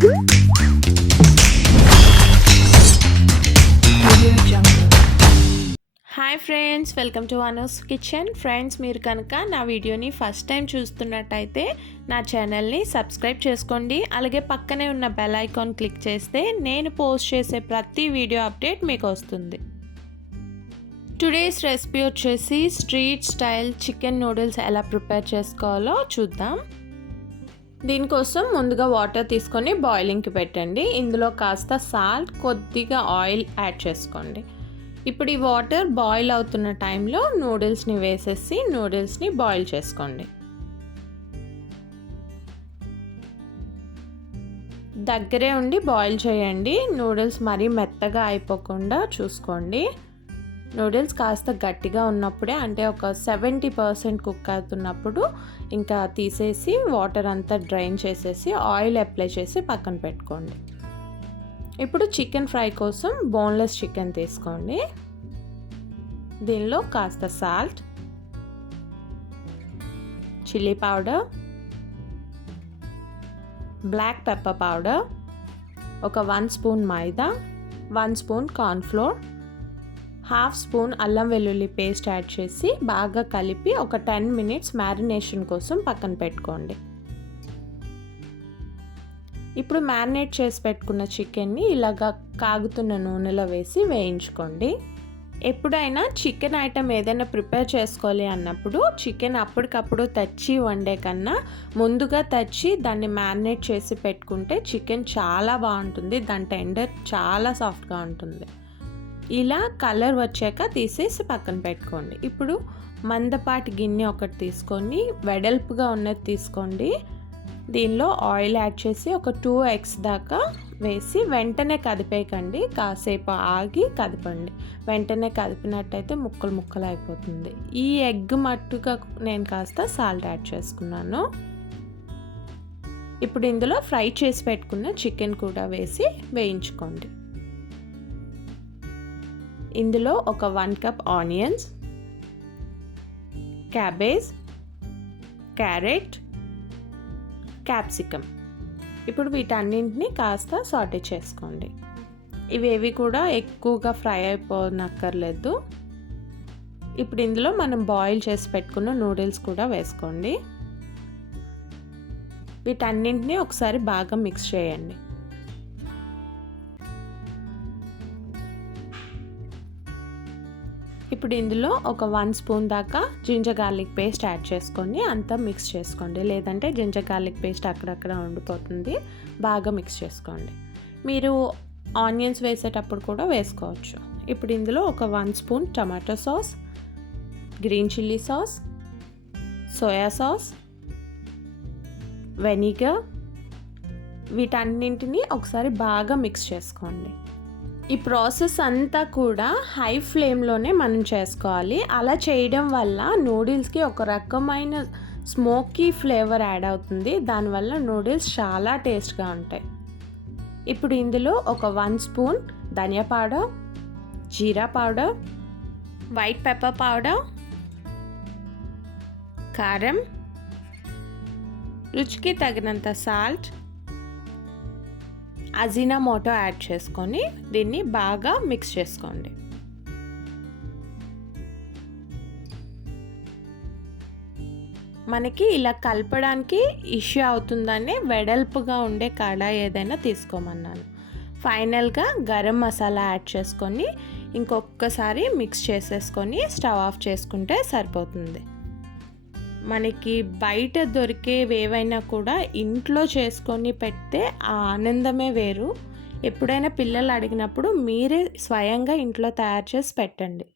Hi friends, welcome to Anu's kitchen. Friends, మీరు కనుక నా వీడియోని ఫస్ట్ టైం చూస్తున్నట్టయితే నా ఛానల్ని సబ్స్క్రైబ్ చేసుకోండి. అలాగే పక్కనే ఉన్న బెల్ ఐకాన్ క్లిక్ చేస్తే నేను పోస్ట్ చేసే ప్రతి వీడియో అప్డేట్ మీకు వస్తుంది. టుడేస్ రెసిపీ వచ్చేసి స్ట్రీట్ స్టైల్ చికెన్ నూడిల్స్ ఎలా ప్రిపేర్ చేసుకోవాలో చూద్దాం. దీనికోసం ముందుగా వాటర్ తీసుకొని బాయిలింగ్కి పెట్టండి. ఇందులో కాస్త సాల్ట్, కొద్దిగా ఆయిల్ యాడ్ చేసుకోండి. ఇప్పుడు ఈ వాటర్ బాయిల్ అవుతున్న టైంలో నూడిల్స్ని వేసేసి నూడిల్స్ని బాయిల్ చేసుకోండి. దగ్గరే ఉండి బాయిల్ చేయండి. నూడిల్స్ మరీ మెత్తగా అయిపోకుండా చూసుకోండి. నూడిల్స్ కాస్త గట్టిగా ఉన్నప్పుడే, అంటే ఒక 70% కుక్ అవుతున్నప్పుడు ఇంకా తీసేసి వాటర్ అంతా డ్రైన్ చేసేసి ఆయిల్ అప్లై చేసి పక్కన పెట్టుకోండి. ఇప్పుడు చికెన్ ఫ్రై కోసం బోన్లెస్ చికెన్ తీసుకోండి. దీనిలో కాస్త salt, chilli powder, black pepper powder, ఒక 1 spoon maida, 1 spoon cornflour, 1/2 spoon అల్లం వెల్లుల్లి పేస్ట్ యాడ్ చేసి బాగా కలిపి ఒక 10 మినిట్స్ మ్యారినేషన్ కోసం పక్కన పెట్టుకోండి. ఇప్పుడు మ్యారినేట్ చేసి పెట్టుకున్న చికెన్ని ఇలాగా కాగుతున్న నూనెలో వేసి వేయించుకోండి. ఎప్పుడైనా చికెన్ ఐటెం ఏదైనా ప్రిపేర్ చేసుకోవాలి అన్నప్పుడు చికెన్ అప్పటికప్పుడు తెచ్చి వండే కన్నా ముందుగా తెచ్చి దాన్ని మ్యారినేట్ చేసి పెట్టుకుంటే చికెన్ చాలా బాగుంటుంది. దాని టెండర్ చాలా సాఫ్ట్గా ఉంటుంది. ఇలా కలర్ వచ్చాక తీసేసి పక్కన పెట్టుకోండి. ఇప్పుడు మందపాటి గిన్నె ఒకటి తీసుకొని వెడల్పుగా ఉన్నది తీసుకోండి. దీనిలో ఆయిల్ యాడ్ చేసి ఒక 2 eggs దాకా వేసి వెంటనే కదిపేయకండి, కాసేపు ఆగి కదపండి. వెంటనే కదిపినట్టయితే ముక్కలు ముక్కలు అయిపోతుంది. ఈ ఎగ్ మట్టుగా నేను కాస్త సాల్ట్ యాడ్ చేసుకున్నాను. ఇప్పుడు ఇందులో ఫ్రై చేసి పెట్టుకున్న చికెన్ కూడా వేసి వేయించుకోండి. ఇందులో ఒక 1 cup onions, cabbage, carrot, capsicum, ఇప్పుడు వీటన్నింటినీ కాస్త సాటే చేసుకోండి. ఇవేవి కూడా ఎక్కువగా ఫ్రై అయిపోనక్కర్లేదు. ఇప్పుడు ఇందులో మనం బాయిల్ చేసి పెట్టుకున్న నూడిల్స్ కూడా వేసుకోండి. వీటన్నింటినీ ఒకసారి బాగా మిక్స్ చేయండి. ఇప్పుడు ఇందులో ఒక 1 స్పూన్ దాకా జింజర్ గార్లిక్ పేస్ట్ యాడ్ చేసుకొని అంతా మిక్స్ చేసుకోండి. లేదంటే జింజర్ గార్లిక్ పేస్ట్ అక్కడక్కడ ఉండిపోతుంది. బాగా మిక్స్ చేసుకోండి. మీరు ఆనియన్స్ వేసేటప్పుడు కూడా వేసుకోవచ్చు. ఇప్పుడు ఇందులో ఒక 1 spoon tomato sauce, green chilli sauce, soya sauce, vinegar, వీటన్నింటినీ ఒకసారి బాగా మిక్స్ చేసుకోండి. ఈ ప్రాసెస్ అంతా కూడా హై ఫ్లేమ్లోనే మనం చేసుకోవాలి. అలా చేయడం వల్ల నూడిల్స్కి ఒక రకమైన స్మోకీ ఫ్లేవర్ యాడ్ అవుతుంది. దానివల్ల నూడిల్స్ చాలా టేస్ట్గా ఉంటాయి. ఇప్పుడు ఇందులో ఒక 1 స్పూన్ ధనియా పౌడర్, జీరా పౌడర్, వైట్ పెప్పర్ పౌడర్, కారం, రుచికి తగినంత సాల్ట్, అజినామోటో యాడ్ చేసుకొని దీన్ని బాగా మిక్స్ చేసుకోండి. మనకి ఇలా కలపడానికి ఇష్యూ అవుతుందని వెడల్పుగా ఉండే కడాయి ఏదైనా తీసుకోమన్నాను. ఫైనల్గా గరం మసాలా యాడ్ చేసుకొని ఇంకొకసారి మిక్స్ చేసేసుకొని స్టవ్ ఆఫ్ చేసుకుంటే సరిపోతుంది. మనకి బయట దొరికేవేవైనా కూడా ఇంట్లో చేసుకొని పెడితే ఆ ఆనందమే వేరు. ఎప్పుడైనా పిల్లలు అడిగినప్పుడు మీరే స్వయంగా ఇంట్లో తయారు చేసి పెట్టండి.